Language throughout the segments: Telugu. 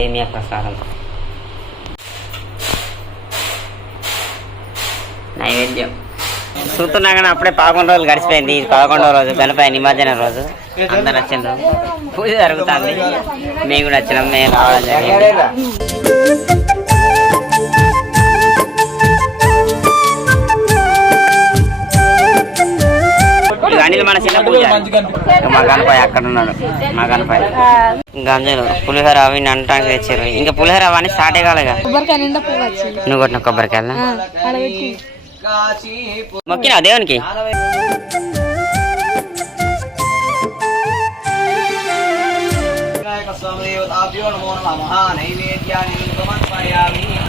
సేమియా ప్రసాదం? నైవేద్యం. చూస్తున్నా కానీ అప్పుడే పదకొండు రోజులు గడిచిపోయింది. ఇది పదకొండవ రోజు గణపతి నిమజ్జనం రోజు. అందరు వచ్చిండ్రు. పూజ జరుగుతుంది. మేము కూడా వచ్చినాం. మేము రావడం జరిగింది. అనిల్ మన చిన్న మా గణపతి అక్కడ ఉన్నాడు. మా గణపతి గంజలు పులిహోర అవి అనటానికి తెచ్చారు. ఇంకా పులిహోర అవన్నీ స్టార్ట్ కాలేగా? వచ్చింది నువ్వు కొట్టిన కొబ్బరికాయల? మొక్కినా దేవునికి?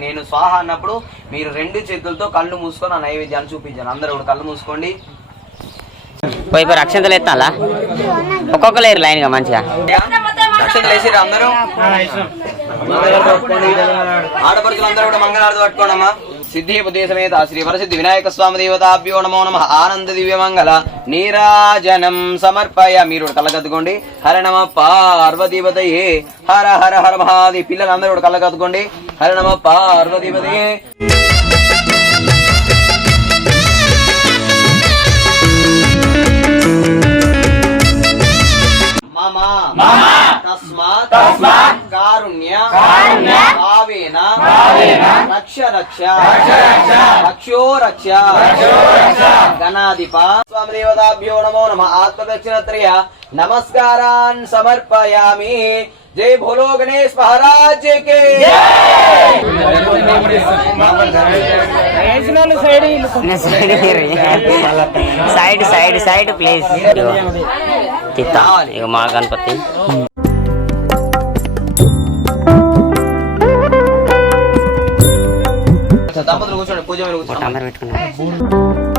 నేను స్వాహ అన్నప్పుడు మీరు రెండు చేతులతో కళ్ళు మూసుకొని ఆ నైవేద్యాన్ని చూపించాను. అందరూ కూడా కళ్ళు మూసుకోండి. పోయి పోయి అక్షంతలు ఎత్తాలా? ఒక్కొక్క లేరు లైన్గా మంచిగా. అక్షంతలు వేసిర్రా అందరూ? ఆడపడుచులు కూడా మంగళారతి పట్టుకోండమ్మా. సిద్ధి బుద్ధి సమేత శ్రీ వరసిద్ధి వినాయక స్వామి దేవతాభ్యో నమో నమ. ఆనంద దివ్య మంగళ. నీరాజనం సమర్పయ. మీరు కళ్ళకత్తుకోండి. హర నమ పార్వతీపతయే. హర హర హర మహాది పిల్లలందరూ కూడా కళ్ళకత్తుకోండి. హర నమ పార్వతీపతయే. మమ మమ తస్మాత్ తస్మాత్ కారుణ్య కారుణ్య భావేన భావేన రక్ష రక్ష రక్ష రక్ష రక్షో రక్ష రక్షో రక్ష గణాధిప స్వామి దేవతాభ్యో నమో నమ ఆత్మదక్షిణత్రయ నమస్కారాన్ సమర్పయామి. జై భోలో గణేష్ మహారాజ్ కే సైడ్ సైడ్ సైడ్ ప్లీజ్ తిత్తా ఇక మా గణపతి. కూర్చోండి పూజ పెట్టుకున్నాం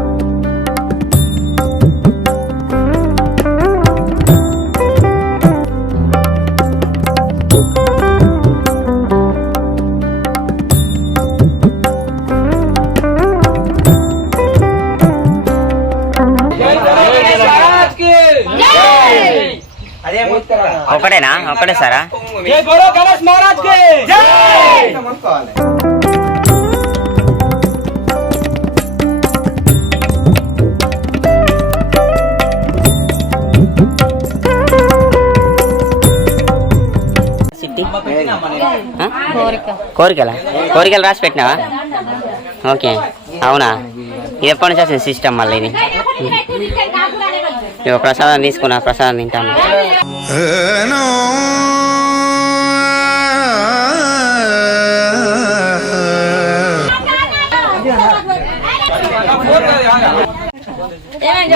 కోరికలా? కోరికలు రాసి పెట్టినావా? ఓకే. అవునా? ఇది ఎప్పటి నుంచి వచ్చింది సిస్టమ్ మళ్ళీ ఇది? ఇక ప్రసాదం తీసుకున్నా ప్రసాదం తింటాను.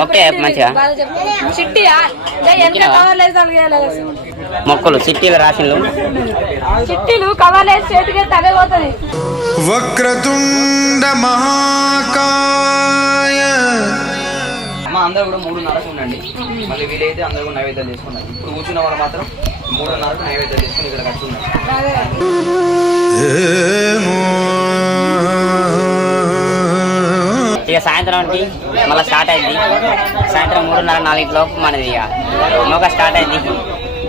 ఓకే మంచిగా? చిట్టి ఎంత కవర్లు వేసి తలగేయాలి మొక్కలు సిట్టీలు రాసిండ్లు చిట్టీలు కవర్లు వేసి చేతికి తలే పోతుంది. వక్రతుండ మహాకాయ. అమ్మ అందరూ కూడా మూడున్నరకు ఉండండి. మళ్ళీ వీలైతే అందరూ కూడా నైవేద్యాలు చేసుకున్నారు ఇప్పుడు కూర్చున్న వాళ్ళు మాత్రం మూడున్నరకు నైవేద్యాలు చేసుకుని ఇక్కడ కట్టున్నారు ఇక సాయంత్రానికి మళ్ళీ స్టార్ట్ అయింది. సాయంత్రం మూడున్నర నాలుగు లోపు మనది ఇక. నౌక స్టార్ట్ అయింది.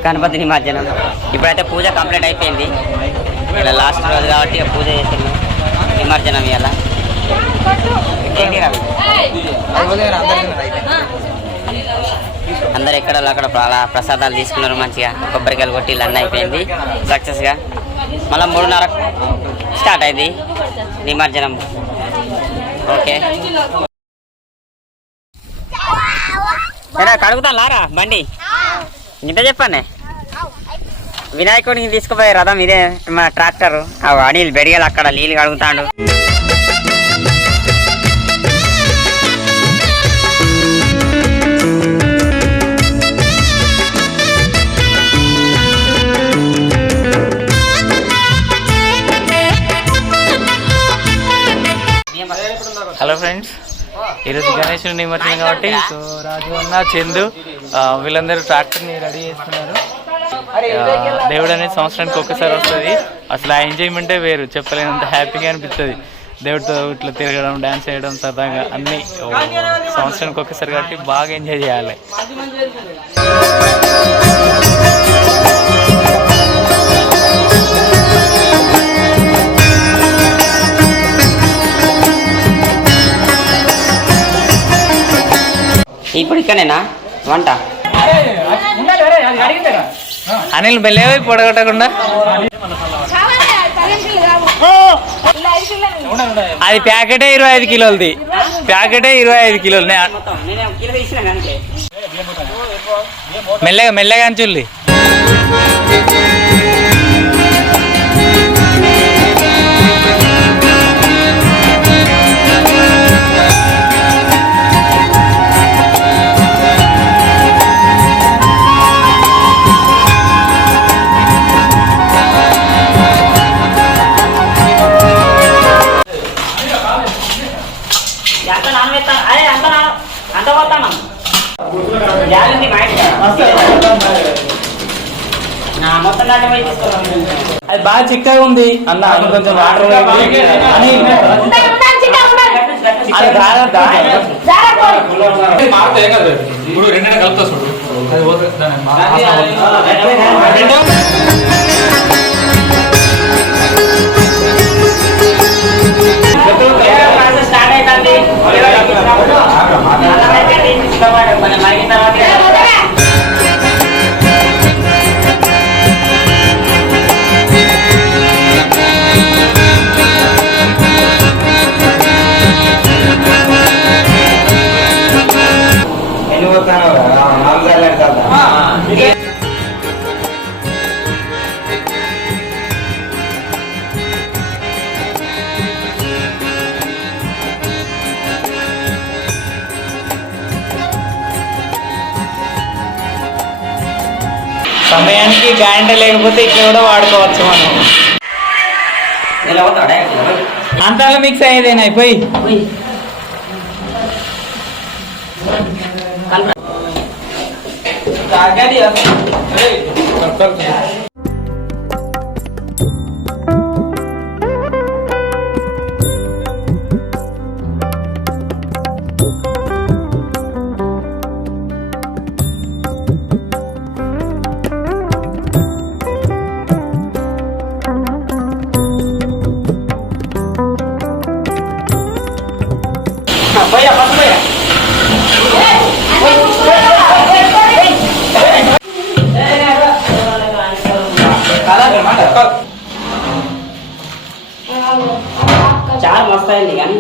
గణపతి నిమజ్జనం ఇప్పుడైతే పూజ కంప్లీట్ అయిపోయింది. ఇలా లాస్ట్ రోజు కాబట్టి పూజ చేస్తున్నాం. నిమజ్జనం ఇలా అందరు ఎక్కడ అక్కడ ప్రసాదాలు తీసుకున్నారు మంచిగా. కొబ్బరికాయలు కొట్టి ఇల్లు అన్నీ అయిపోయింది. సక్సెస్గా. మళ్ళీ మూడున్నర స్టార్ట్ అయింది. నిమజ్జనం. ఓకే. కడుగుతాను లారా బండి. ఇంత చెప్పండి. వినాయకుడికి తీసుకుపోయే రథం ఇదే మా ట్రాక్టర్. ఆ అనిల్ బెడిగలు అక్కడ నీళ్ళు కడుగుతాడు. Hello friends. ఈరోజు గణేశుని నిమజ్జనం కాబట్టి సో రాజు అన్న చందు వీళ్ళందరూ ట్రాక్టర్ని రెడీ చేస్తున్నారు. దేవుడు అనేది సంవత్సరానికి ఒక్కసారి వస్తుంది. అసలు ఆ ఎంజాయ్మెంటే వేరు. చెప్పలేనంత హ్యాపీగా అనిపిస్తుంది. దేవుడితో ఇట్లా తిరగడం డ్యాన్స్ చేయడం సరదాగా అన్నీ సంవత్సరానికి ఒక్కసారి కాబట్టి బాగా ఎంజాయ్ చేయాలి. ఇక్కడనేనా వంట? అనిల్ మెల్లగా పొడగొట్టకుండా. అది ప్యాకెటే ఇరవై ఐదు కిలోలది. ప్యాకెటే ఇరవై ఐదు కిలోలు. మెల్లగా మెల్లగా అంచుల్లి ఉంది అన్న కొంచెం వాటర్. అని. అది రాగద్దా? జాగ్రత్త. ఇప్పుడు రెండైనా కలుపుతా చూడు. అది పోతే దాని మా- స్టార్ట్ అవుతుంది. అంతలో మిక్స్ అయ్యేదేనా పోయి. పోయా ఫస్ట్ పోయా చాలా మస్తు అయింది కానీ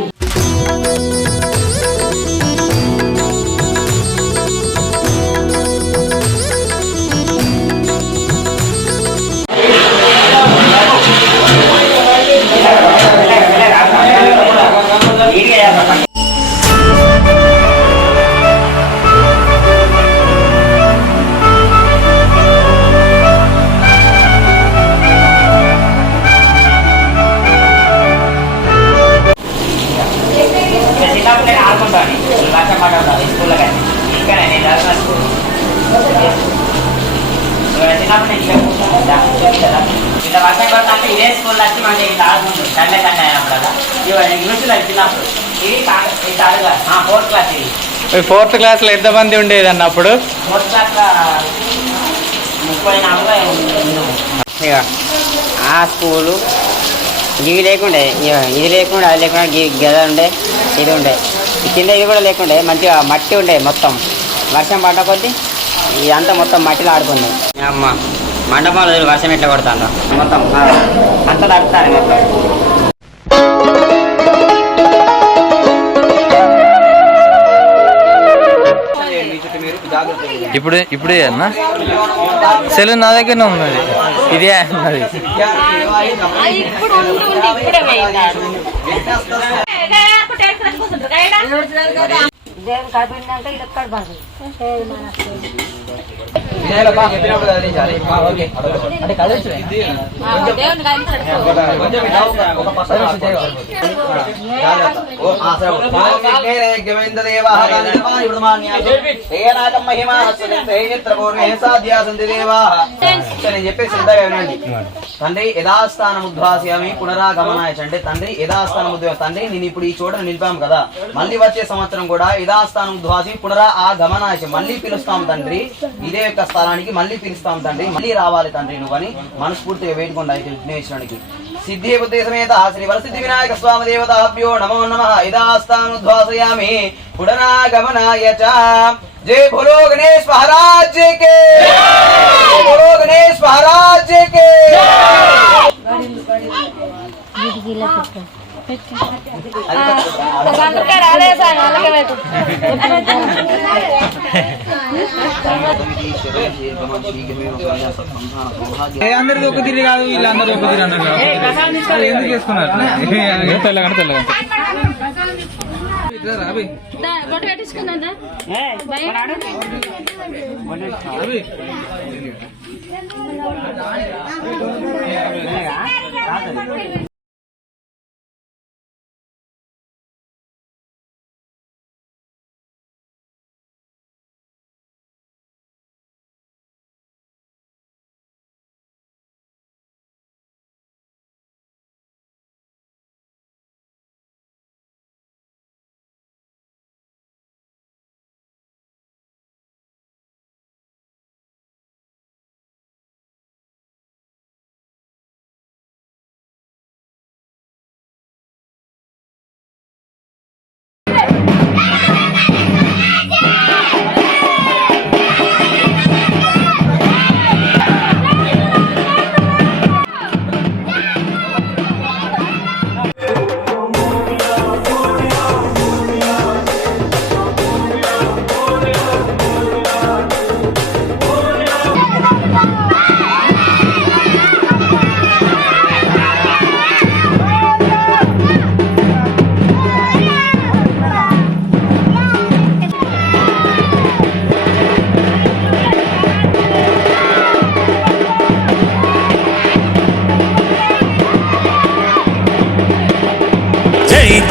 అంటే ఇదే స్కూల్ వచ్చి మనకి ఇట్లా ఆడుకుంటుంది సండే సండే అయినప్పుడు ఇవి ఇంగ్లీష్లో చిన్నప్పుడు ఇది కా- ఇది కాదుగా ఫోర్త్ క్లాస్ ఇది. ఫోర్త్ క్లాస్లో ఎంత మంది ఉండేది అన్న అప్పుడు ఫోర్త్ క్లాస్లో ముప్పై నాలుగు ఇక ఆ స్కూలు ఇవి లేకుండే ఇది లేకుండా అది లేకుండా గి- గద ఉండే ఇది ఉండే. కింద ఇది కూడా లేకుండే మంచిగా మట్టి ఉండే మొత్తం. వర్షం పడ్డ కొద్దీ ఇదంతా మొత్తం మట్టిలో ఆడుకుంది. అమ్మ. మండపంలో వర్షం ఎట్లా కొడుతుందో. మొత్తం అంతా తడుపుతాను మొత్తం. ఇప్పుడు ఇప్పుడే అన్న? సెలవు నా దగ్గరనే ఉన్నది. ఇదే ఇప్పుడు దేవుని ఇది ఎక్కడ చెప్పేసి వినండి. తండ్రి యథాస్థానం ఉద్వాసయామి పునరాగమనాయ అంటే తండ్రి యథాస్థానం ఉద్వాస తండ్రి నేను ఇప్పుడు ఈ చోట నిలిపాము కదా. మళ్ళీ వచ్చే సంవత్సరం కూడా యథాస్థానం ధ్వాసి పునరా ఆ గమనాశ మళ్ళీ పిలుస్తాం తండ్రి. ఇదే యొక్క స్థలానికి మళ్ళీ పిలుస్తాం తండ్రి. మళ్ళీ రావాలి తండ్రి నువ్వని మనస్ఫూర్తిగా వేడుకుండా అయితే విఘ్నేశ్వరునికి. సిద్ధి ఉద్దేశమేత శ్రీ వరసిద్ధి వినాయక స్వామి దేవతాభ్యో నమో నమ. యథాస్థానం ధ్వాసయామి. పునరా గమనాయ జయ భోలో గణేష్ మహారాజ్ కే. భోలో గణేష్ మహారాజ్ కే. అందరిది ఒక తిరిగి కాదు వీళ్ళందరూ ఒక తిరిగి అన్నారు ఎందుకు చేసుకున్నారు? తెల్లగా తెల్లగా పెట్టించుకున్నా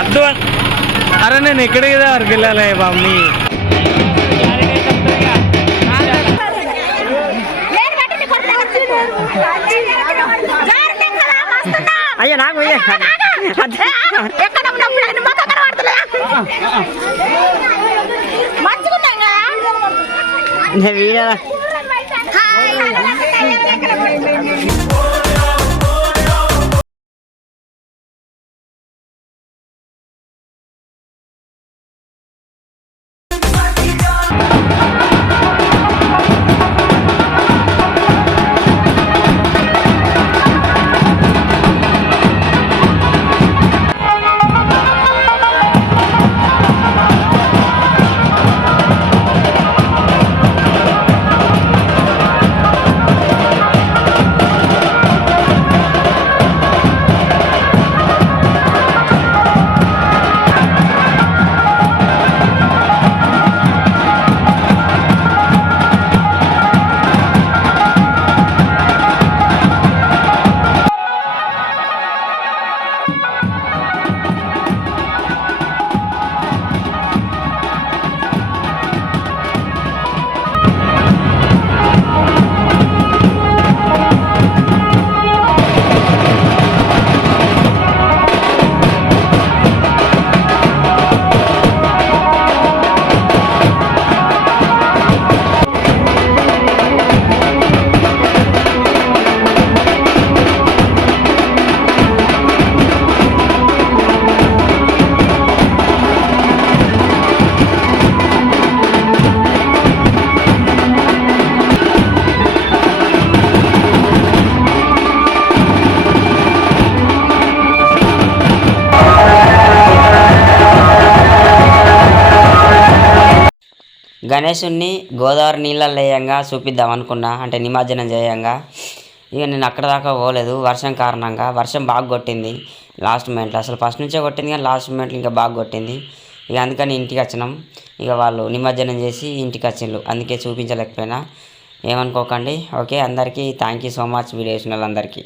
அட்வான்ஸ் அரே ఇక్కడికి దా అరకిల్లాలే బామ్మి అయ్యా నాకు వీడా గణేశుణ్ణి గోదావరి నీళ్ళల్లో వేయంగా చూపిద్దాం అనుకున్నా అంటే నిమజ్జనం చేయంగా. ఇక నేను అక్కడ దాకా పోలేదు వర్షం కారణంగా. వర్షం బాగా కొట్టింది లాస్ట్ మూమెంట్లో అసలు ఫస్ట్ నుంచే కొట్టింది కానీ లాస్ట్ మూమెంట్లో ఇంకా బాగా కొట్టింది. ఇక అందుకని ఇంటికి వచ్చినాం. ఇక వాళ్ళు నిమజ్జనం చేసి ఇంటికి వచ్చిండ్రు. అందుకే చూపించలేకపోయినా. ఏమనుకోకండి. ఓకే అందరికీ thank you so much video చూసిన వాళ్ళందరికీ.